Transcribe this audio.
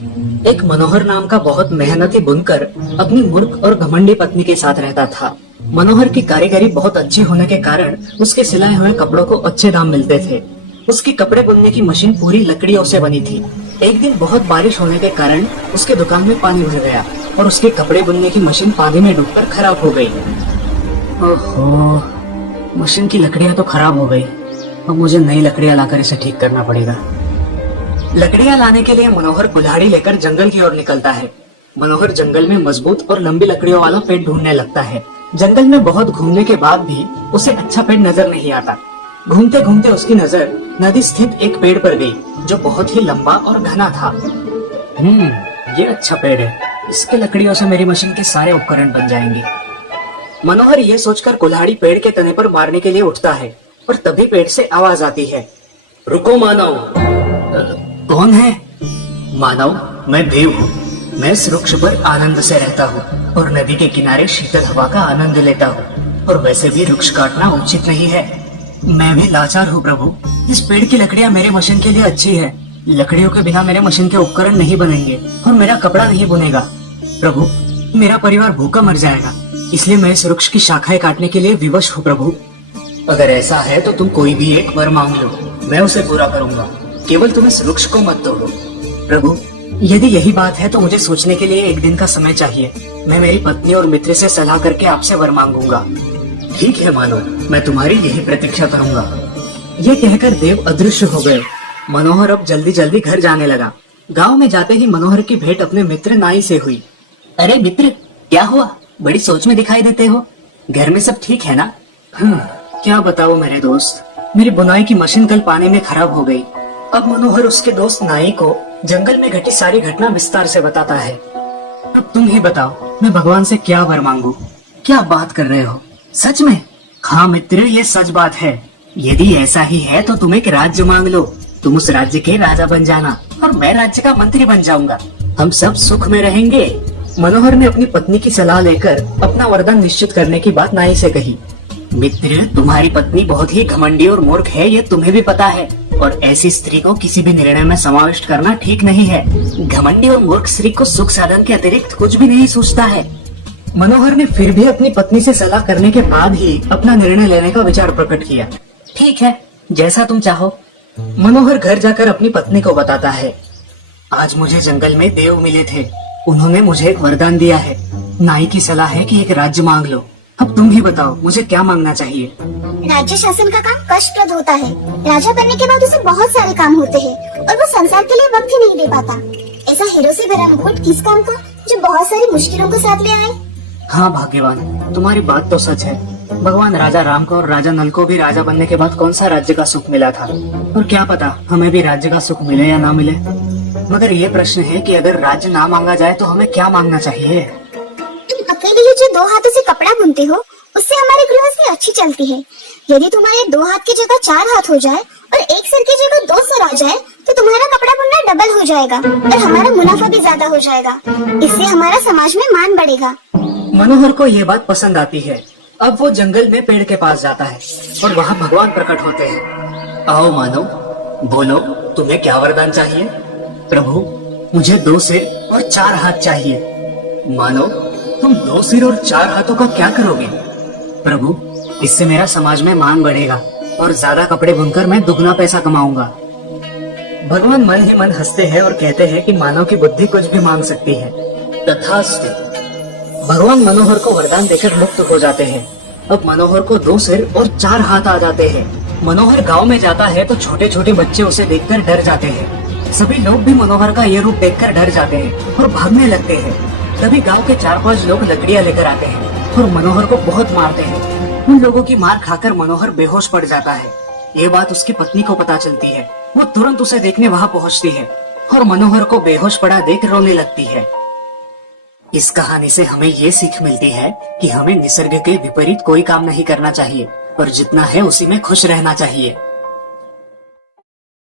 एक मनोहर नाम का बहुत मेहनती बुनकर अपनी मूर्ख और घमंडी पत्नी के साथ रहता था। मनोहर की कारीगरी बहुत अच्छी होने के कारण उसके सिलाए हुए कपड़ों को अच्छे दाम मिलते थे। उसकी कपड़े बुनने की मशीन पूरी लकड़ियों से बनी थी। एक दिन बहुत बारिश होने के कारण उसके दुकान में पानी भर गया और उसके कपड़े बुनने की मशीन पानी में डूबकर खराब हो गई। ओहो, मशीन की लकड़ियां तो खराब हो गई। अब मुझे नई लकड़ियां लाकर इसे ठीक करना पड़ेगा। लकड़ियां लाने के लिए मनोहर कुल्हाड़ी लेकर जंगल की ओर निकलता है। मनोहर जंगल में मजबूत और लंबी लकड़ियों वाला पेड़ ढूंढने लगता है। जंगल में बहुत घूमने के बाद भी उसे अच्छा पेड़ नजर नहीं आता। घूमते घूमते उसकी नजर नदी स्थित एक पेड़ पर गई, जो बहुत ही लंबा और घना था। ये अच्छा पेड़ है। इसके लकड़ियों से मेरी मशीन के सारे उपकरण बन जाएंगे। मनोहर ये सोचकर कुल्हाड़ी पेड़ के तने पर मारने के लिए उठता है और तभी पेड़ से आवाज आती है, रुको मानव। कौन है? मानव, मैं देव हूँ। मैं इस वृक्ष पर आनंद से रहता हूँ और नदी के किनारे शीतल हवा का आनंद लेता हूँ, और वैसे भी वृक्ष काटना उचित नहीं है। मैं भी लाचार हूँ प्रभु। इस पेड़ की लकड़ियाँ मेरे मशीन के लिए अच्छी है। लकड़ियों के बिना मेरे मशीन के उपकरण नहीं बनेंगे और मेरा कपड़ा नहीं बुनेगा। प्रभु, मेरा परिवार भूखा मर जाएगा, इसलिए मैं इस वृक्ष की शाखाएं काटने के लिए विवश हूँ प्रभु। अगर ऐसा है तो तुम कोई भी एक वर मांग लो, मैं उसे पूरा करूंगा। केवल तुम इस वृक्ष को मत तोड़ो। प्रभु, यदि यही बात है तो मुझे सोचने के लिए एक दिन का समय चाहिए। मैं मेरी पत्नी और मित्र से सलाह करके आपसे वर मांगूंगा। ठीक है मानो, मैं तुम्हारी यही प्रतीक्षा करूंगा। ये कहकर देव अदृश्य हो गए। मनोहर अब जल्दी जल्दी घर जाने लगा। गांव में जाते ही मनोहर की भेंट अपने मित्र नाई से हुई। अरे मित्र, क्या हुआ? बड़ी सोच में दिखाई देते हो। घर में सब ठीक है ना? क्या बताओ मेरे दोस्त, मेरी बुनाई की मशीन कल पानी में खराब हो गई। अब मनोहर उसके दोस्त नाई को जंगल में घटी सारी घटना विस्तार से बताता है। अब तुम ही बताओ, मैं भगवान से क्या वर मांगू? क्या बात कर रहे हो? सच में? हाँ मित्र, ये सच बात है। यदि ऐसा ही है तो तुम एक राज्य मांग लो। तुम उस राज्य के राजा बन जाना और मैं राज्य का मंत्री बन जाऊंगा। हम सब सुख में रहेंगे। मनोहर ने अपनी पत्नी की सलाह लेकर अपना वरदान निश्चित करने की बात नाई से कही। मित्र, तुम्हारी पत्नी बहुत ही घमंडी और मूर्ख है, ये तुम्हें भी पता है, और ऐसी स्त्री को किसी भी निर्णय में समाविष्ट करना ठीक नहीं है। घमंडी और मूर्ख स्त्री को सुख साधन के अतिरिक्त कुछ भी नहीं सोचता है। मनोहर ने फिर भी अपनी पत्नी से सलाह करने के बाद ही अपना निर्णय लेने का विचार प्रकट किया। ठीक है, जैसा तुम चाहो। मनोहर घर जाकर अपनी पत्नी को बताता है। आज मुझे जंगल में देव मिले थे। उन्होंने मुझे एक वरदान दिया है। नाई की सलाह है कि एक राज्य मांग लो। अब तुम ही बताओ, मुझे क्या मांगना चाहिए? राज्य शासन का काम कष्टप्रद होता है। राजा बनने के बाद उसे बहुत सारे काम होते हैं और वो संसार के लिए वक्त ही नहीं दे पाता। ऐसा हीरो से भरा मुकुट किस काम का, जो बहुत सारी मुश्किलों को साथ ले आए? हाँ भाग्यवान, तुम्हारी बात तो सच है। भगवान राजा राम को और राजा नल को भी राजा बनने के बाद कौन सा राज्य का सुख मिला था, और क्या पता हमें भी राज्य का सुख मिले या ना मिले। मगर ये प्रश्न है कि अगर राज्य ना मांगा जाए तो हमें क्या मांगना चाहिए? तुम अकेले ही जो 2 हाथों से कपड़ा बुनते हो, उससे हमारी गृहस्थी अच्छी चलती है। यदि तुम्हारे 2 हाथ की जगह 4 हाथ हो जाए और एक सिर की जगह 2 सर आ जाए, तो तुम्हारा कपड़ा बुनना डबल हो जाएगा और हमारा मुनाफा भी ज्यादा हो जाएगा। इससे हमारा समाज में मान बढ़ेगा। मनोहर को ये बात पसंद आती है। अब वो जंगल में पेड़ के पास जाता है और वहाँ भगवान प्रकट होते हैं। आओ मानव, बोलो, तुम्हें क्या वरदान चाहिए? प्रभु, मुझे 2 सिर और 4 हाथ चाहिए। मानव, तुम 2 सिर और 4 हाथों का क्या करोगे? प्रभु, इससे मेरा समाज में मान बढ़ेगा और ज्यादा कपड़े बुनकर मैं दुगना पैसा कमाऊंगा। भगवान मन ही मन हंसते हैं और कहते हैं कि मानव की बुद्धि कुछ भी मांग सकती है। तथास्तु। भगवान मनोहर को वरदान देकर मुक्त हो जाते हैं। अब मनोहर को 2 सिर और 4 हाथ आ जाते हैं। मनोहर गांव में जाता है तो छोटे छोटे बच्चे उसे देखकर डर जाते हैं। सभी लोग भी मनोहर का ये रूप देखकर डर जाते हैं और भागने लगते हैं। तभी गांव के 4-5 लोग लकड़ियां लेकर आते हैं और मनोहर को बहुत मारते हैं। उन लोगों की मार खाकर मनोहर बेहोश पड़ जाता है। ये बात उसकी पत्नी को पता चलती है। वो तुरंत उसे देखने वहाँ पहुँचती है और मनोहर को बेहोश पड़ा देख रोने लगती है। इस कहानी से हमें ये सीख मिलती है कि हमें निसर्ग के विपरीत कोई काम नहीं करना चाहिए और जितना है उसी में खुश रहना चाहिए।